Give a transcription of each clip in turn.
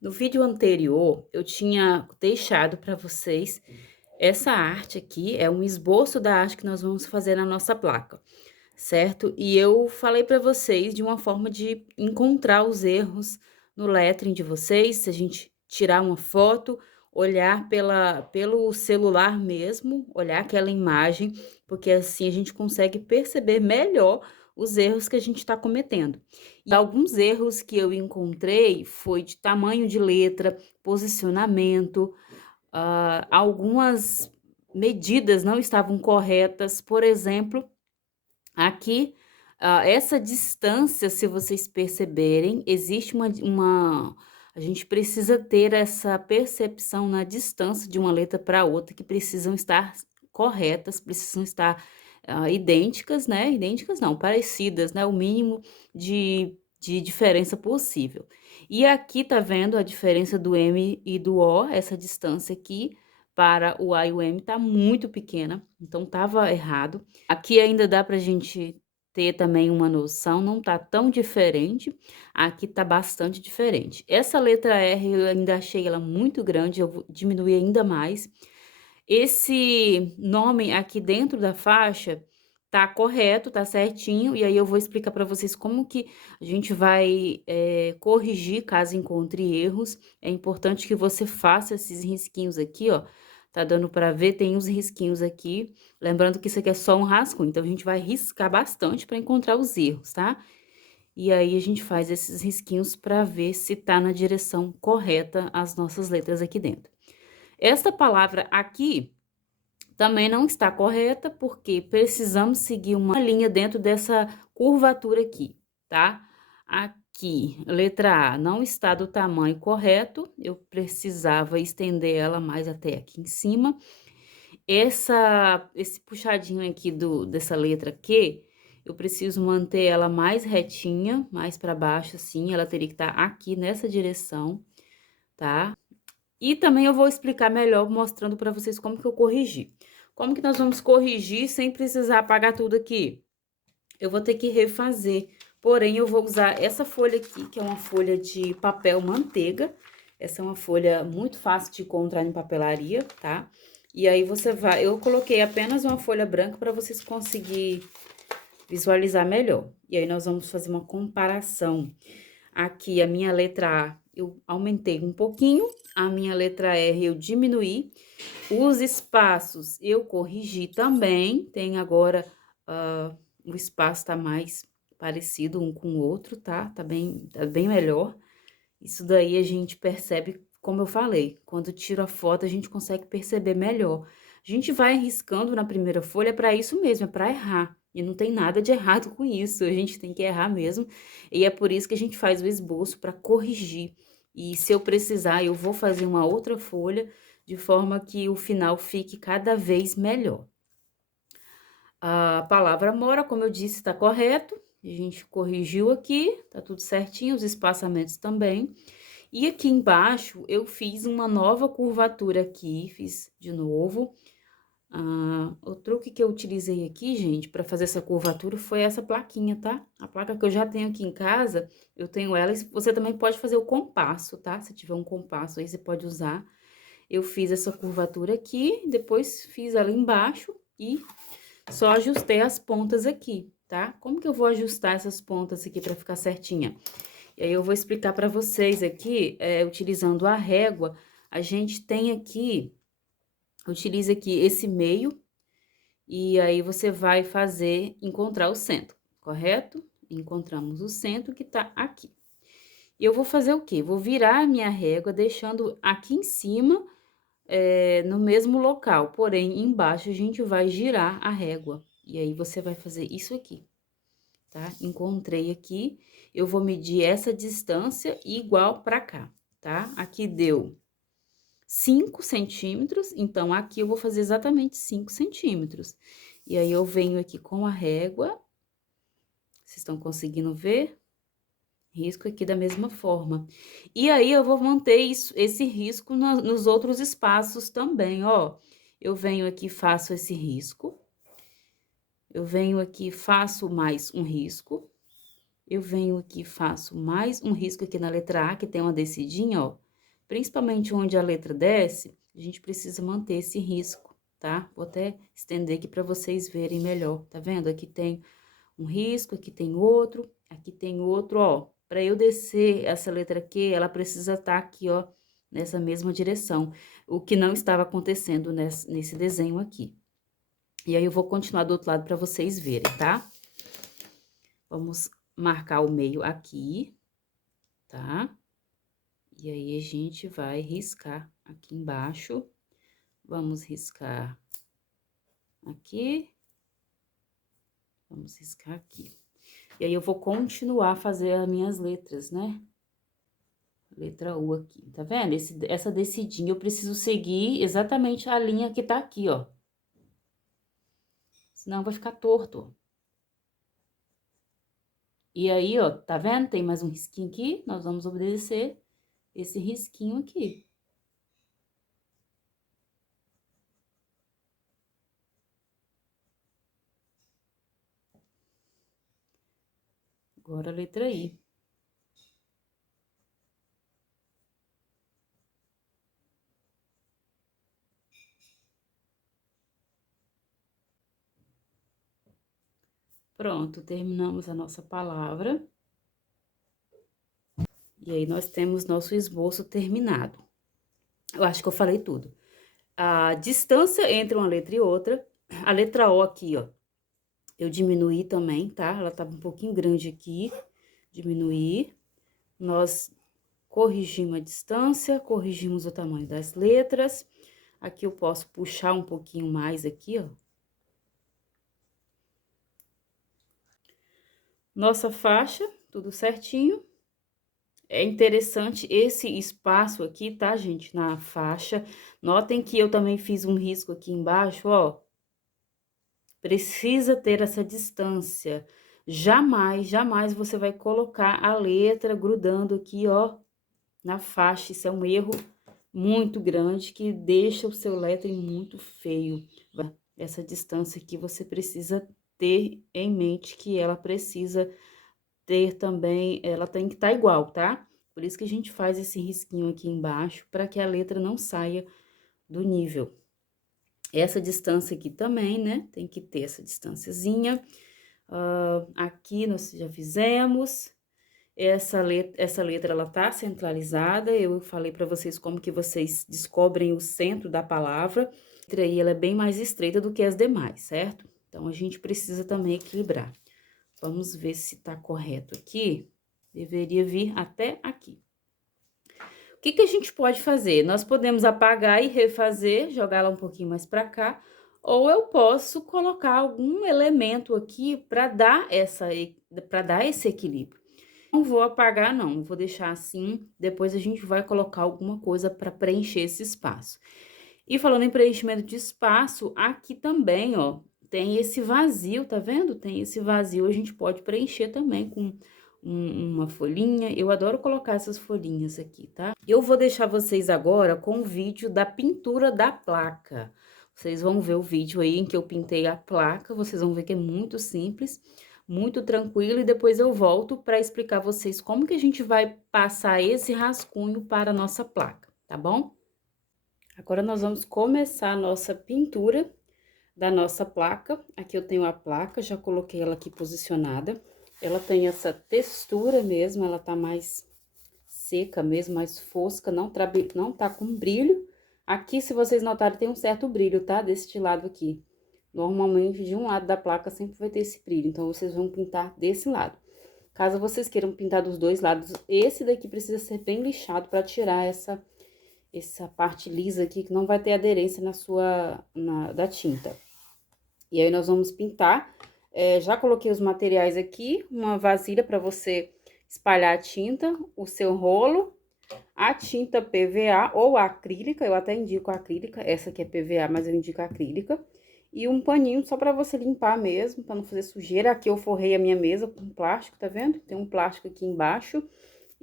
No vídeo anterior, eu tinha deixado para vocês essa arte aqui, é um esboço da arte que nós vamos fazer na nossa placa, certo? E eu falei para vocês de uma forma de encontrar os erros no lettering de vocês, se a gente tirar uma foto, olhar pelo celular mesmo, olhar aquela imagem, porque assim a gente consegue perceber melhor os erros que a gente está cometendo. E alguns erros que eu encontrei foi de tamanho de letra, posicionamento, algumas medidas não estavam corretas. Por exemplo, aqui, essa distância, se vocês perceberem, existe uma a gente precisa ter essa percepção na distância de uma letra para outra, que precisam estar corretas, precisam estar, idênticas, né, idênticas não, parecidas, né, o mínimo de diferença possível. E aqui tá vendo a diferença do M e do O, essa distância aqui para o A e o M tá muito pequena, então estava errado. Aqui ainda dá pra gente ter também uma noção, não tá tão diferente, aqui tá bastante diferente. Essa letra R eu ainda achei ela muito grande, eu vou diminuir ainda mais. Esse nome aqui dentro da faixa tá correto, tá certinho, e aí eu vou explicar para vocês como que a gente vai, corrigir caso encontre erros. É importante que você faça esses risquinhos aqui, ó, tá dando para ver, tem uns risquinhos aqui, lembrando que isso aqui é só um rascunho, então a gente vai riscar bastante para encontrar os erros, tá? E aí a gente faz esses risquinhos para ver se tá na direção correta as nossas letras aqui dentro. Esta palavra aqui também não está correta, porque precisamos seguir uma linha dentro dessa curvatura aqui, tá? Aqui, letra A não está do tamanho correto, eu precisava estender ela mais até aqui em cima. Esse puxadinho aqui dessa letra Q, eu preciso manter ela mais retinha, mais para baixo, assim, ela teria que estar aqui nessa direção, tá? E também eu vou explicar melhor mostrando para vocês como que eu corrigi. Como que nós vamos corrigir sem precisar apagar tudo aqui? Eu vou ter que refazer, porém eu vou usar essa folha aqui, que é uma folha de papel manteiga. Essa é uma folha muito fácil de encontrar em papelaria, tá? E aí você vai, eu coloquei apenas uma folha branca para vocês conseguirem visualizar melhor. E aí nós vamos fazer uma comparação. Aqui a minha letra A eu aumentei um pouquinho, a minha letra R eu diminuí, os espaços eu corrigi também, tem agora, o espaço tá mais parecido um com o outro, tá? Tá bem melhor. Isso daí a gente percebe, como eu falei, quando tiro a foto a gente consegue perceber melhor. A gente vai riscando na primeira folha para isso mesmo, é para errar. E não tem nada de errado com isso, a gente tem que errar mesmo. E é por isso que a gente faz o esboço para corrigir. E se eu precisar, eu vou fazer uma outra folha de forma que o final fique cada vez melhor. A palavra mora, como eu disse, está correto. A gente corrigiu aqui, tá tudo certinho, os espaçamentos também. E aqui embaixo eu fiz uma nova curvatura aqui, fiz de novo. O truque que eu utilizei aqui, gente, para fazer essa curvatura foi essa plaquinha, tá? A placa que eu já tenho aqui em casa, eu tenho ela, e você também pode fazer o compasso, tá? Se tiver um compasso aí, você pode usar. Eu fiz essa curvatura aqui, depois fiz ela embaixo e só ajustei as pontas aqui, tá? Como que eu vou ajustar essas pontas aqui para ficar certinha? E aí eu vou explicar para vocês aqui, utilizando a régua, a gente tem aqui, utiliza aqui esse meio, e aí você vai encontrar o centro, correto? Encontramos o centro que tá aqui. E eu vou fazer o quê? Vou virar a minha régua, deixando aqui em cima, no mesmo local, porém, embaixo a gente vai girar a régua. E aí você vai fazer isso aqui, tá? Encontrei aqui, eu vou medir essa distância igual para cá, tá? Aqui deu 5 centímetros, então aqui eu vou fazer exatamente 5 centímetros. E aí eu venho aqui com a régua, vocês estão conseguindo ver? Risco aqui da mesma forma. E aí eu vou manter esse risco nos outros espaços também, ó. Eu venho aqui, faço esse risco. Eu venho aqui, faço mais um risco. Eu venho aqui, faço mais um risco aqui na letra A, que tem uma descidinha, ó. principalmente onde a letra desce, a gente precisa manter esse risco, tá? Vou até estender aqui para vocês verem melhor, tá vendo? Aqui tem um risco, aqui tem outro, ó. Para eu descer essa letra Q, ela precisa estar aqui, ó, nessa mesma direção, o que não estava acontecendo nesse desenho aqui. E aí, eu vou continuar do outro lado para vocês verem, tá? Vamos marcar o meio aqui, tá? E aí, a gente vai riscar aqui embaixo. Vamos riscar aqui. Vamos riscar aqui. E aí, eu vou continuar a fazer as minhas letras, né? Letra U aqui, tá vendo? Essa descidinha eu preciso seguir exatamente a linha que tá aqui, ó. Senão vai ficar torto. E aí, ó, tá vendo? Tem mais um risquinho aqui, nós vamos obedecer esse risquinho aqui. Agora a letra I. Pronto, terminamos a nossa palavra. E aí, nós temos nosso esboço terminado. Eu acho que eu falei tudo. A distância entre uma letra e outra, a letra O aqui, ó, eu diminuí também, tá? Ela tava um pouquinho grande aqui, diminuí. Nós corrigimos a distância, corrigimos o tamanho das letras. Aqui eu posso puxar um pouquinho mais aqui, ó. Nossa faixa, tudo certinho. É interessante esse espaço aqui, tá, gente, na faixa. Notem que eu também fiz um risco aqui embaixo, ó. Precisa ter essa distância. Jamais, jamais você vai colocar a letra grudando aqui, ó, na faixa. Isso é um erro muito grande que deixa o seu lettering muito feio. Essa distância aqui você precisa ter em mente que ela precisa ter também, ela tem que estar igual, tá? Por isso que a gente faz esse risquinho aqui embaixo, para que a letra não saia do nível. Essa distância aqui também, né? Tem que ter essa distânciazinha. Aqui nós já fizemos. Essa letra, ela tá centralizada. Eu falei para vocês como que vocês descobrem o centro da palavra. A letra aí, ela é bem mais estreita do que as demais, certo? Então, a gente precisa também equilibrar. Vamos ver se tá correto aqui. Deveria vir até aqui. O que que a gente pode fazer? Nós podemos apagar e refazer, jogar ela um pouquinho mais para cá, ou eu posso colocar algum elemento aqui para dar esse equilíbrio. Não vou apagar, não, vou deixar assim, depois a gente vai colocar alguma coisa para preencher esse espaço. E falando em preenchimento de espaço, aqui também, ó, tem esse vazio, tá vendo? Tem esse vazio, a gente pode preencher também com uma folhinha. Eu adoro colocar essas folhinhas aqui, tá? Eu vou deixar vocês agora com o vídeo da pintura da placa. Vocês vão ver o vídeo aí em que eu pintei a placa, vocês vão ver que é muito simples, muito tranquilo, e depois eu volto para explicar a vocês como que a gente vai passar esse rascunho para a nossa placa, tá bom? Agora, nós vamos começar a nossa pintura da nossa placa. Aqui eu tenho a placa, já coloquei ela aqui posicionada. Ela tem essa textura mesmo, ela tá mais seca mesmo, mais fosca, não tá com brilho. Aqui, se vocês notarem, tem um certo brilho, tá? Deste lado aqui. Normalmente, de um lado da placa sempre vai ter esse brilho, então vocês vão pintar desse lado. Caso vocês queiram pintar dos dois lados, esse daqui precisa ser bem lixado para tirar essa parte lisa aqui, que não vai ter aderência da tinta. E aí, nós vamos pintar. Já coloquei os materiais aqui, uma vasilha para você espalhar a tinta, o seu rolo, a tinta PVA ou acrílica, eu até indico a acrílica, essa aqui é PVA, mas eu indico a acrílica. E um paninho só para você limpar mesmo, para não fazer sujeira. Aqui eu forrei a minha mesa com plástico, tá vendo? Tem um plástico aqui embaixo.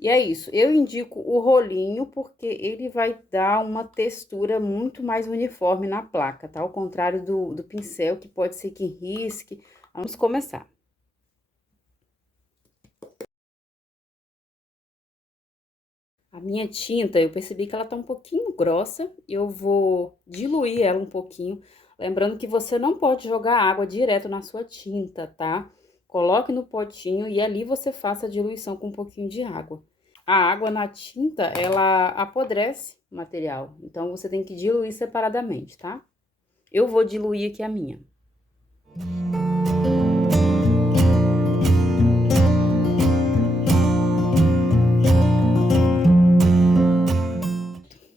E é isso, eu indico o rolinho porque ele vai dar uma textura muito mais uniforme na placa, tá? Ao contrário do pincel, que pode ser que risque. Vamos começar. A minha tinta, eu percebi que ela tá um pouquinho grossa, eu vou diluir ela um pouquinho. Lembrando que você não pode jogar água direto na sua tinta, tá? Coloque no potinho e ali você faça a diluição com um pouquinho de água. A água na tinta, ela apodrece o material, então você tem que diluir separadamente, tá? Eu vou diluir aqui a minha.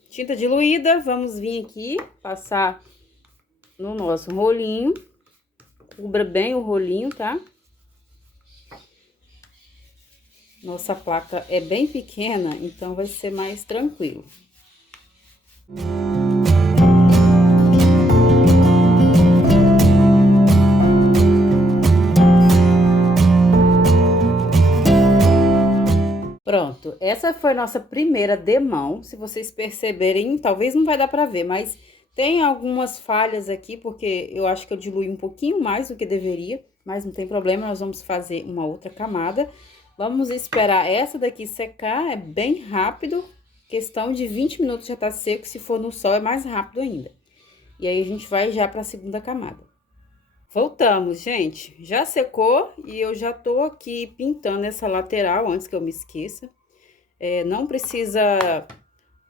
Tinta diluída, vamos vir aqui passar no nosso rolinho. Cubra bem o rolinho, tá? Nossa placa é bem pequena, então vai ser mais tranquilo. Pronto, essa foi nossa primeira demão. Se vocês perceberem, talvez não vai dar pra ver, mas tem algumas falhas aqui, porque eu acho que eu diluí um pouquinho mais do que deveria, mas não tem problema, nós vamos fazer uma outra camada. Vamos esperar essa daqui secar, é bem rápido, questão de 20 minutos já tá seco, se for no sol é mais rápido ainda. E aí a gente vai já pra segunda camada. Voltamos, gente. Já secou e eu já tô aqui pintando essa lateral antes que eu me esqueça. Não precisa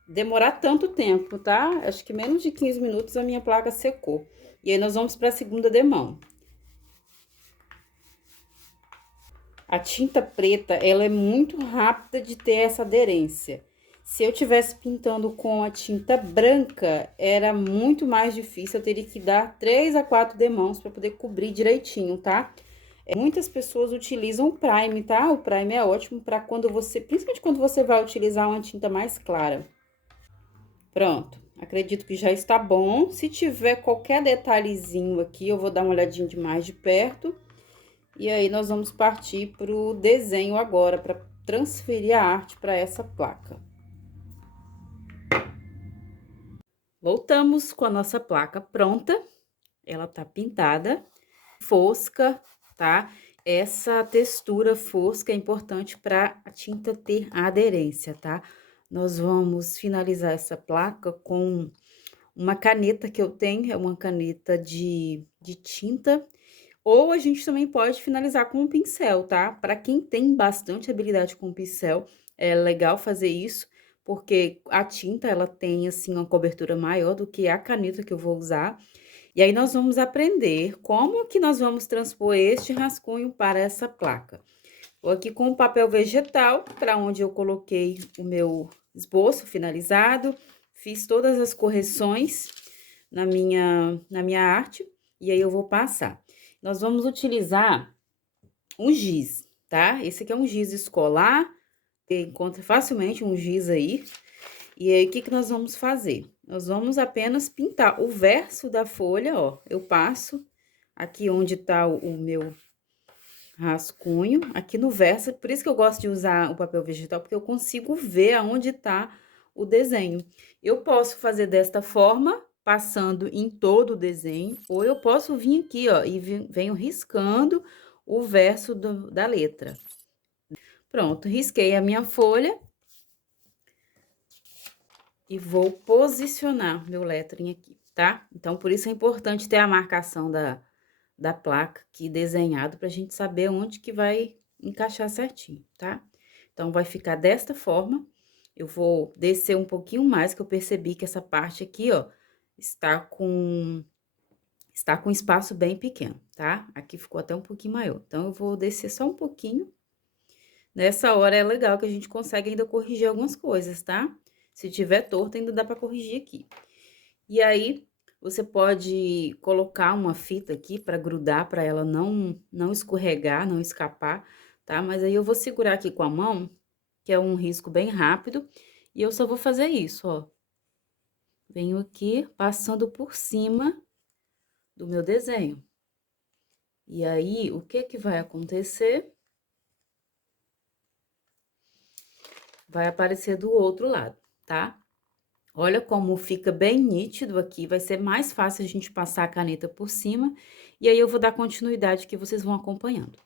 demorar tanto tempo, tá? Acho que menos de 15 minutos a minha placa secou. E aí nós vamos para a segunda demão. A tinta preta, ela é muito rápida de ter essa aderência. Se eu tivesse pintando com a tinta branca, era muito mais difícil, eu teria que dar 3 a 4 demãos para poder cobrir direitinho, tá? Muitas pessoas utilizam o prime, tá? O prime é ótimo para quando você, principalmente quando você vai utilizar uma tinta mais clara. Pronto, acredito que já está bom. Se tiver qualquer detalhezinho aqui, eu vou dar uma olhadinha de mais de perto. E aí, nós vamos partir para o desenho agora, para transferir a arte para essa placa. Voltamos com a nossa placa pronta. Ela tá pintada, fosca, tá? Essa textura fosca é importante para a tinta ter a aderência, tá? Nós vamos finalizar essa placa com uma caneta que eu tenho, é uma caneta de tinta, ou a gente também pode finalizar com um pincel, tá? Para quem tem bastante habilidade com pincel, é legal fazer isso, porque a tinta, ela tem, assim, uma cobertura maior do que a caneta que eu vou usar. E aí, nós vamos aprender como que nós vamos transpor este rascunho para essa placa. Vou aqui com o papel vegetal, para onde eu coloquei o meu esboço finalizado, fiz todas as correções na minha arte, e aí eu vou passar. Nós vamos utilizar um giz, tá? Esse aqui é um giz escolar, você encontra facilmente um giz aí. E aí, o que que nós vamos fazer? Nós vamos apenas pintar o verso da folha, ó. Eu passo aqui onde tá o meu rascunho, aqui no verso, por isso que eu gosto de usar o papel vegetal, porque eu consigo ver aonde tá o desenho. Eu posso fazer desta forma, passando em todo o desenho, ou eu posso vir aqui, ó, e venho riscando o verso da letra. Pronto, risquei a minha folha. E vou posicionar meu lettering aqui, tá? Então, por isso é importante ter a marcação da placa aqui desenhado pra gente saber onde que vai encaixar certinho, tá? Então, vai ficar desta forma. Eu vou descer um pouquinho mais, que eu percebi que essa parte aqui, ó, está com espaço bem pequeno, tá? Aqui ficou até um pouquinho maior. Então, eu vou descer só um pouquinho. Nessa hora é legal que a gente consegue ainda corrigir algumas coisas, tá? Se tiver torto, ainda dá pra corrigir aqui. E aí, você pode colocar uma fita aqui pra grudar, pra ela não escorregar, não escapar, tá? Mas aí eu vou segurar aqui com a mão, que é um risco bem rápido, e eu só vou fazer isso, ó. Venho aqui passando por cima do meu desenho. E aí, o que que vai acontecer? Vai aparecer do outro lado, tá? Olha como fica bem nítido aqui, vai ser mais fácil a gente passar a caneta por cima, e aí eu vou dar continuidade que vocês vão acompanhando.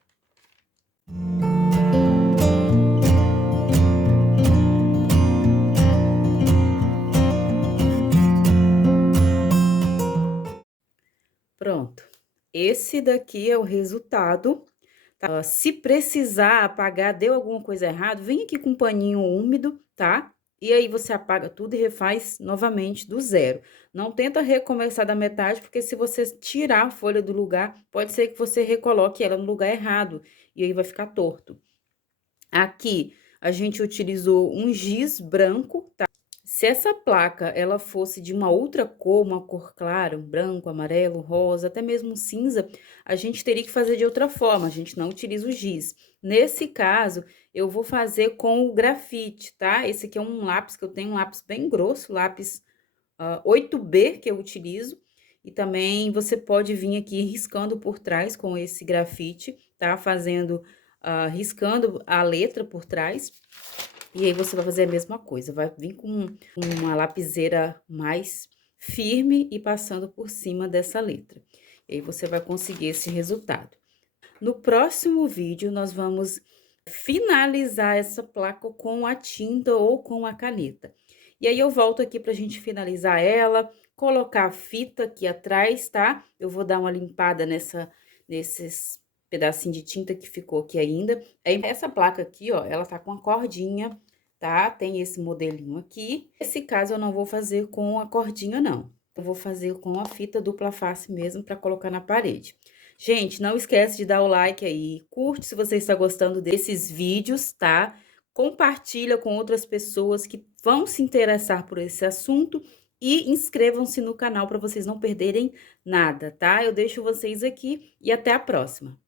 esse daqui é o resultado, tá? Se precisar apagar, deu alguma coisa errada, vem aqui com um paninho úmido, tá? E aí você apaga tudo e refaz novamente do zero. Não tenta recomeçar da metade, porque se você tirar a folha do lugar, pode ser que você recoloque ela no lugar errado, e aí vai ficar torto. Aqui, a gente utilizou um giz branco, tá? Se essa placa ela fosse de uma outra cor, uma cor clara, um branco, amarelo, rosa, até mesmo cinza, a gente teria que fazer de outra forma, a gente não utiliza o giz. Nesse caso, eu vou fazer com o grafite, tá? Esse aqui é um lápis que eu tenho, um lápis bem grosso, lápis 8B que eu utilizo. E também você pode vir aqui riscando por trás com esse grafite, tá? Riscando a letra por trás. E aí você vai fazer a mesma coisa, vai vir com uma lapiseira mais firme e passando por cima dessa letra. E aí você vai conseguir esse resultado. No próximo vídeo, nós vamos finalizar essa placa com a tinta ou com a caneta. E aí eu volto aqui pra gente finalizar ela, colocar a fita aqui atrás, tá? Eu vou dar uma limpada nesses pedacinhos de tinta que ficou aqui ainda. Aí essa placa aqui, ó, ela tá com a cordinha, tá? Tem esse modelinho aqui. Esse caso eu não vou fazer com a cordinha, não. Eu vou fazer com a fita dupla face mesmo para colocar na parede. Gente, não esquece de dar o like aí, curte se você está gostando desses vídeos, tá? Compartilha com outras pessoas que vão se interessar por esse assunto e inscrevam-se no canal para vocês não perderem nada, tá? Eu deixo vocês aqui e até a próxima.